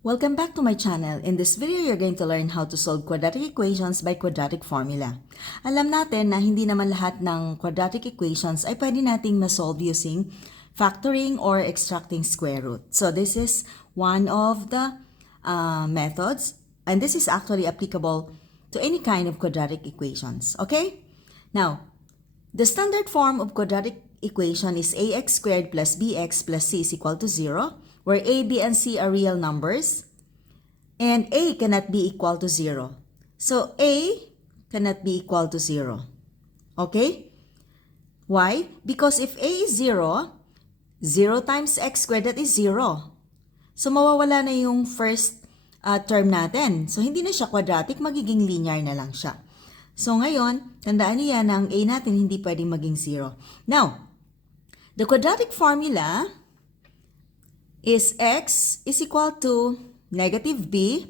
Welcome back to my channel. In this video, you're going to learn how to solve quadratic equations by quadratic formula. Alam natin na hindi naman lahat ng quadratic equations ay pwede nating ma-solve using factoring or extracting square root. So this is one of the methods, and this is actually applicable to any kind of quadratic equations. Okay? Now, the standard form of quadratic equation is ax squared plus bx plus c is equal to 0, where a, b, and c are real numbers, and a cannot be equal to 0. So, a cannot be equal to 0. Okay? Why? Because if a is 0, 0 times x squared, that is 0. So, mawawala na yung first term natin. So, hindi na siya quadratic, magiging linear na lang siya. So, ngayon, tandaan niyo yan na ang a natin hindi pwedeng maging 0. Now, the quadratic formula is x is equal to negative b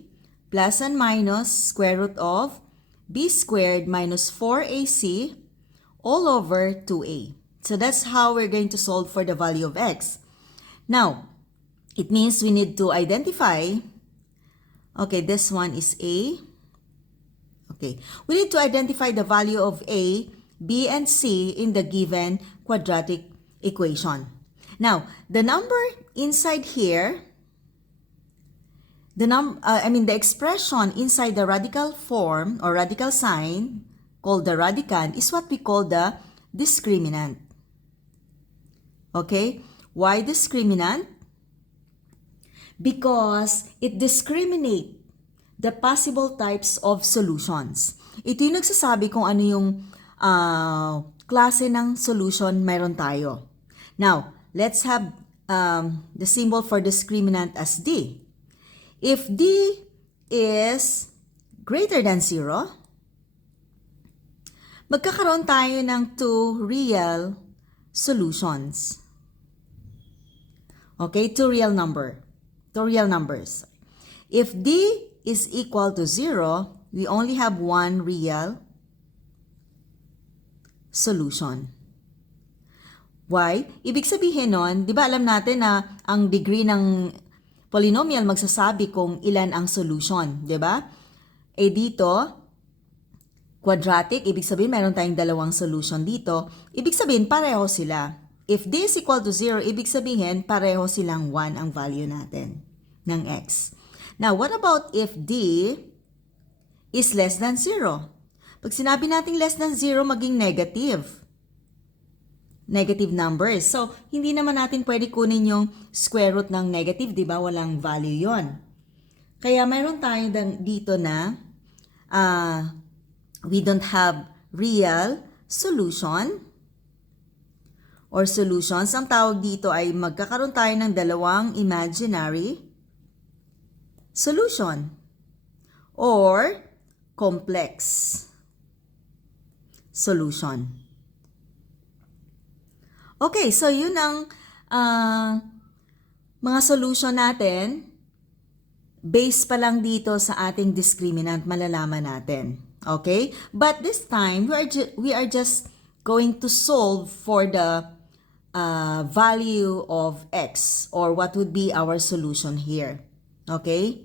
plus and minus square root of b squared minus 4ac all over 2a. So that's how we're going to solve for the value of x. Now, it means we need to identify, okay, this one is a. Okay, we need to identify the value of a, b, and c in the given quadratic equation. Now, the number inside here, the expression inside the radical form or radical sign called the radicand is what we call the discriminant. Okay? Why discriminant? Because it discriminates the possible types of solutions. Ito yung nagsasabi kung ano yung klase ng solution mayroon tayo. Now, let's have the symbol for discriminant as d. If d is greater than 0, magkakaroon tayo ng two real solutions. Okay, two real numbers. If d is equal to 0, we only have one real solution. Why? Ibig sabihin nun, di ba alam natin na ang degree ng polynomial magsasabi kung ilan ang solution, di ba? Eh dito, quadratic, ibig sabihin meron tayong dalawang solution dito. Ibig sabihin pareho sila. If d is equal to 0, ibig sabihin pareho silang 1 ang value natin ng x. Now, what about if d is less than 0? Pag sinabi natin less than 0, maging negative numbers. So, hindi naman natin pwede kunin yung square root ng negative, di ba? Walang value yon. Kaya mayroon tayo dito na we don't have real solution or solutions. Ang tawag dito ay magkakaroon tayo ng dalawang imaginary solution or complex solution. Okay, so yun ang mga solution natin. Base pa lang dito sa ating discriminant, malalaman natin. Okay? But this time, we are just going to solve for the value of x or what would be our solution here. Okay?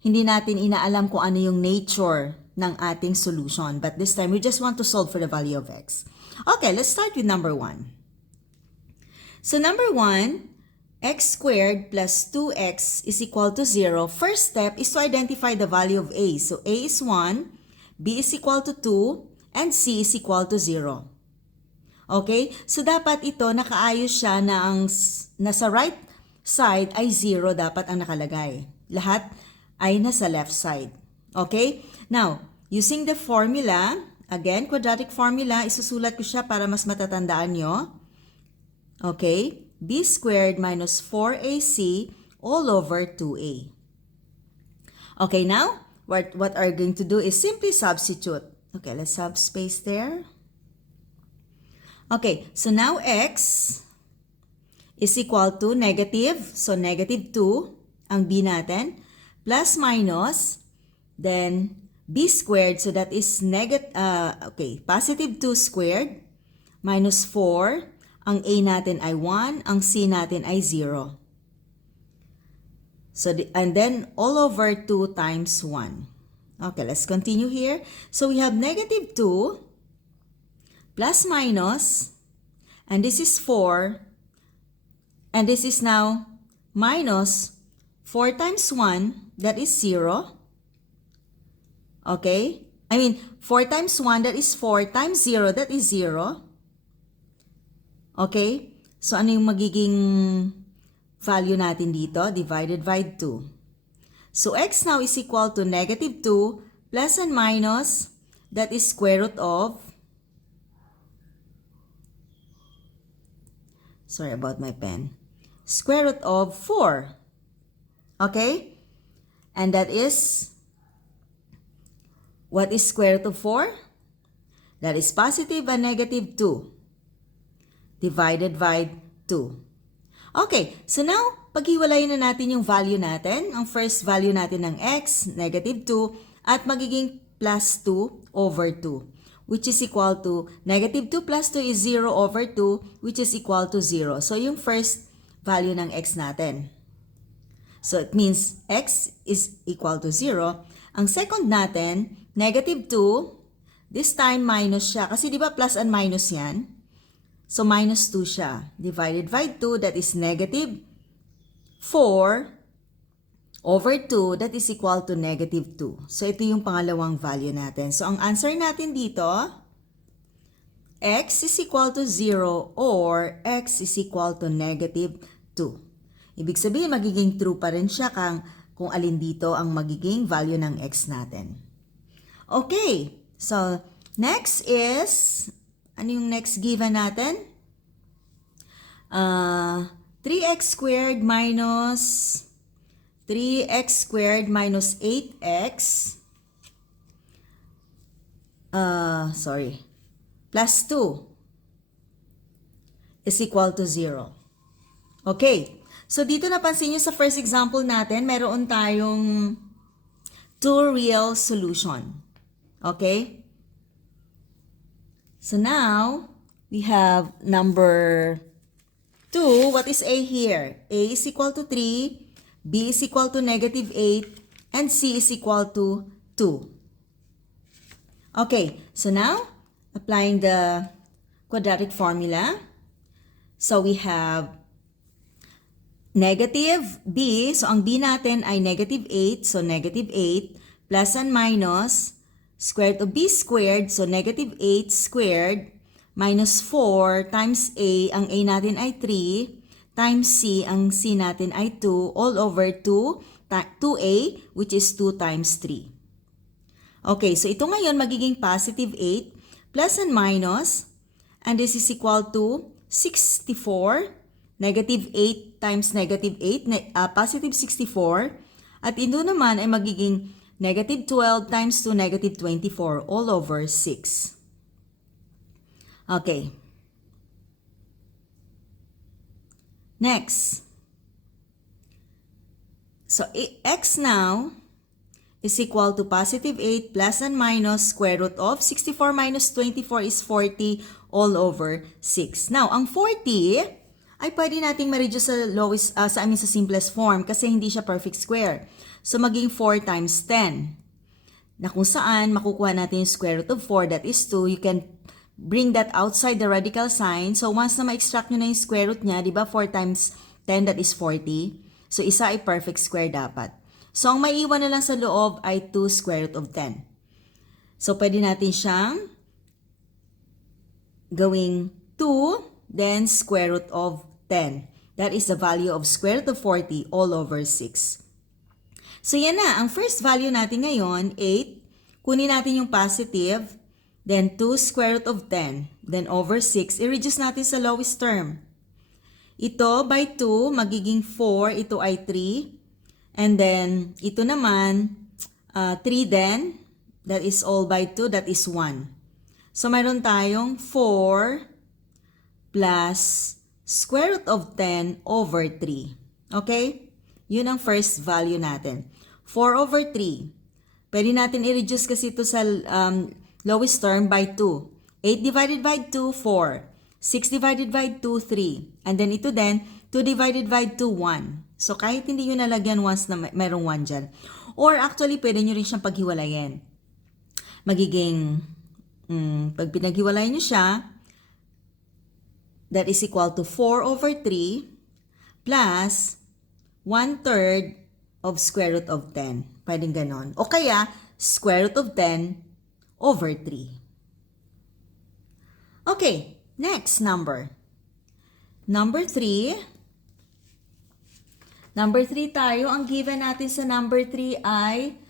Hindi natin inaalam kung ano yung nature ng ating solution. But this time, we just want to solve for the value of x. Okay, let's start with number 1. So number 1, x squared plus 2x is equal to 0. First step is to identify the value of a. So a is 1, b is equal to 2, and c is equal to 0. Okay? So dapat ito nakaayos siya na ang nasa right side ay 0 dapat ang nakalagay. Lahat ay nasa left side. Okay? Now, using the formula, again, quadratic formula, isusulat ko siya para mas matatandaan nyo. Okay, b squared minus 4ac all over 2a. Okay, now, what are going to do is simply substitute. Okay, let's have space there. Okay, so now x is equal to negative, so negative 2 ang b natin, plus minus, then b squared, so that is positive 2 squared, minus 4, ang a natin ay 1, ang c natin ay 0. So, and then all over 2 times 1. Okay, let's continue here. So, we have negative 2 plus minus, and this is 4, and this is now minus 4 times 1, that is 0. Okay? 4 times 1, that is 4, times 0, that is 0. Okay? So, ano yung magiging value natin dito? Divided by 2. So, x now is equal to negative 2 plus and minus, that is square root of, sorry about my pen, square root of 4. Okay? And that is, what is square root of 4? That is positive and negative 2 divided by 2. Okay, so now, paghiwalayin na natin yung value natin. Ang first value natin ng x, negative 2, at magiging plus 2 over 2, which is equal to, negative 2 plus 2 is 0 over 2, which is equal to 0. So, yung first value ng x natin. So, it means x is equal to 0. Ang second natin, negative 2, this time minus siya. Kasi di ba plus and minus yan? So, minus 2 siya. Divided by 2, that is negative 4 over 2, that is equal to negative 2. So, ito yung pangalawang value natin. So, ang answer natin dito, x is equal to 0 or x is equal to negative 2. Ibig sabihin, magiging true pa rin siya kung alin dito ang magiging value ng x natin. Okay. So, next is, ano yung next given natin? 3x squared minus 8x plus 2 is equal to 0. Okay. So, dito napansin nyo sa first example natin, meron tayong 2 real solution. Okay? So, now, we have number 2. What is A here? A is equal to 3, B is equal to negative 8, and C is equal to 2. Okay, so now, applying the quadratic formula. So, we have negative B. So, ang B natin ay negative 8. So, negative 8 plus and minus square root of B squared. So, negative 8 squared minus 4 times A. Ang A natin ay 3 times C. Ang C natin ay 2 all over 2A, which is 2 times 3. Okay, so ito ngayon magiging positive 8 plus and minus. And this is equal to 64. Negative 8 times negative 8, positive 64. At ito naman ay magiging negative 12 times 2, negative 24, all over 6. Okay. Next. So, x now is equal to positive 8 plus and minus square root of 64 minus 24 is 40 all over 6. Now, ang 40 ay pwede nating ma-reduce sa simplest form kasi hindi siya perfect square. So, maging 4 times 10. Na kung saan makukuha natin yung square root of 4, that is 2. You can bring that outside the radical sign. So, once na ma-extract nyo na yung square root niya, di ba 4 times 10, that is 40. So, isa ay perfect square dapat. So, ang maiiwan na lang sa loob ay 2 square root of 10. So, pwede natin siyang gawing 2, then square root of 10. That is the value of square root of 40 all over 6. So, yan na. Ang first value natin ngayon, 8. Kunin natin yung positive. Then, 2 square root of 10. Then, over 6. I-reduce natin sa lowest term. Ito, by 2, magiging 4. Ito ay 3. And then, ito naman, 3 then. That is all by 2. That is 1. So, mayroon tayong 4 plus square root of 10 over 3. Okay? Yun ang first value natin. 4 over 3. Pwede natin i-reduce kasi ito sa lowest term by 2. 8 divided by 2, 4. 6 divided by 2, 3. And then ito din, 2 divided by 2, 1. So, kahit hindi nyo nalagyan once na mayroong 1 dyan. Or actually, pwede nyo rin siyang paghiwalayin. Magiging, pag pinaghiwalayin nyo siya, that is equal to 4 over 3 plus 1/3 of square root of 10. Pwedeng ganon. O kaya, square root of 10 over 3. Okay, next number. Number 3. Number 3 tayo. Ang given natin sa number 3 ay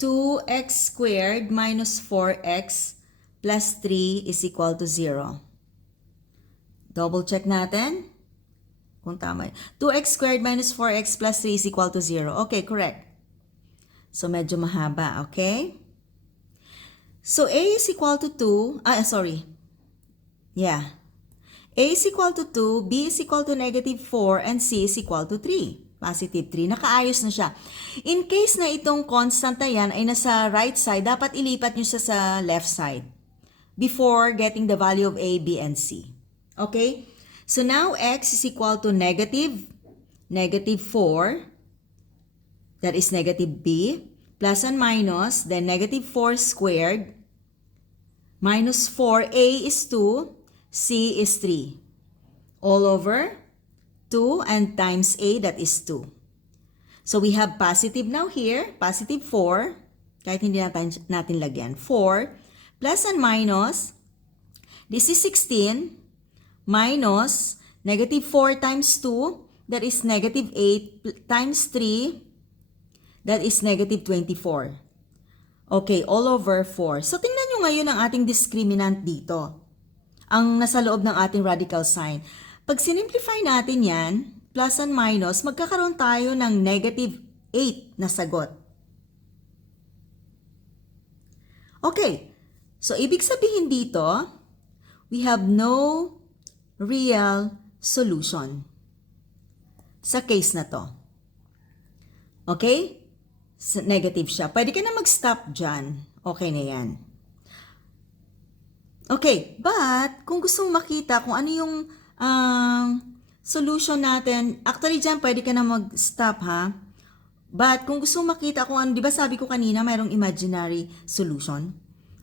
2x squared minus 4x plus 3 is equal to 0. Double check natin kung tama. 2x squared minus 4x plus 3 is equal to 0. Okay, correct. So, medyo mahaba, okay? So, a is equal to 2. Yeah. A is equal to 2, B is equal to negative 4, and C is equal to 3. Positive 3. Nakaayos na siya. In case na itong constant na yan ay nasa right side, dapat ilipat nyo siya sa left side before getting the value of A, B, and C. Okay? So now x is equal to negative 4, that is negative b, plus and minus, then negative 4 squared, minus 4, a is 2, c is 3. All over 2 and times a, that is 2. So we have positive now here, positive 4, kahit hindi natin lagyan, 4, plus and minus, this is 16, minus negative 4 times 2, that is negative 8 times 3, that is negative 24. Okay, all over 4. So, tingnan nyo ngayon ang ating discriminant dito. Ang nasa loob ng ating radical sign. Pag sinimplify natin yan, plus and minus, magkakaroon tayo ng negative 8 na sagot. Okay, so ibig sabihin dito, we have no real solution sa case na to. Okay? So, negative siya. Pwede ka na mag-stop dyan. Okay na yan. Okay, but kung gusto mong makita kung ano yung solution natin, actually dyan pwede ka na mag-stop ha. But kung gusto mong makita kung ano, di ba sabi ko kanina mayroong imaginary solution?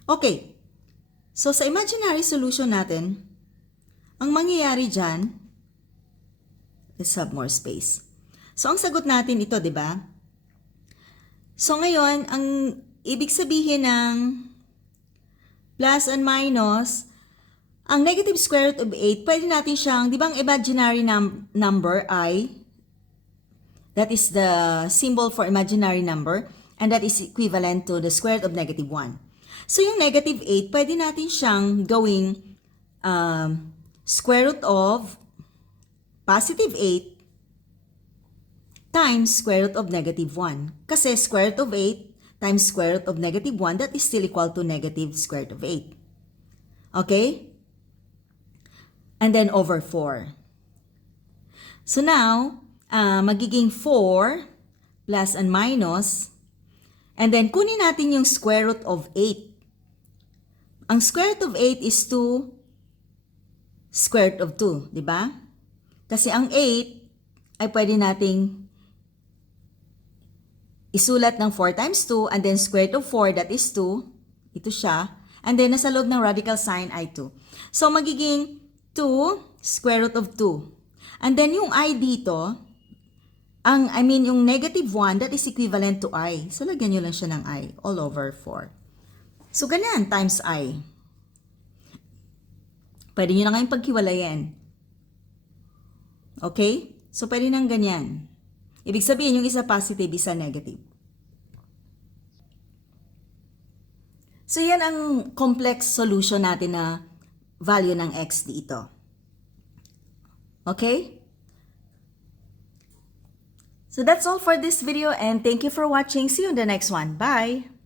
Okay, so sa imaginary solution natin, ang mangyayari dyan, let's have more space. So, ang sagot natin ito, di ba? So, ngayon, ang ibig sabihin ng plus and minus, ang negative square root of 8, pwede natin siyang, di ba ang imaginary number ay, that is the symbol for imaginary number, and that is equivalent to the square root of negative 1. So, yung negative 8, pwede natin siyang gawing square root of positive 8 times square root of negative 1. Kasi square root of 8 times square root of negative 1, that is still equal to negative square root of 8. Okay? And then over 4. So now, magiging 4 plus and minus, and then kunin natin yung square root of 8. Ang square root of 8 is 2 square root of 2, di ba? Kasi ang 8 ay pwede nating isulat ng 4 times 2 and then square root of 4, that is 2. Ito siya. And then nasa loob ng radical sign ay 2. So magiging 2 square root of 2. And then yung I dito, yung negative 1, that is equivalent to I. So lagyan nyo lang siya ng I, all over 4. So ganyan, times I. Pwede nyo na ngayong paghiwalayan. Okay? So, pwede nang ganyan. Ibig sabihin, yung isa positive, isa negative. So, yan ang complex solution natin na value ng x dito. Okay? So, that's all for this video and thank you for watching. See you in the next one. Bye!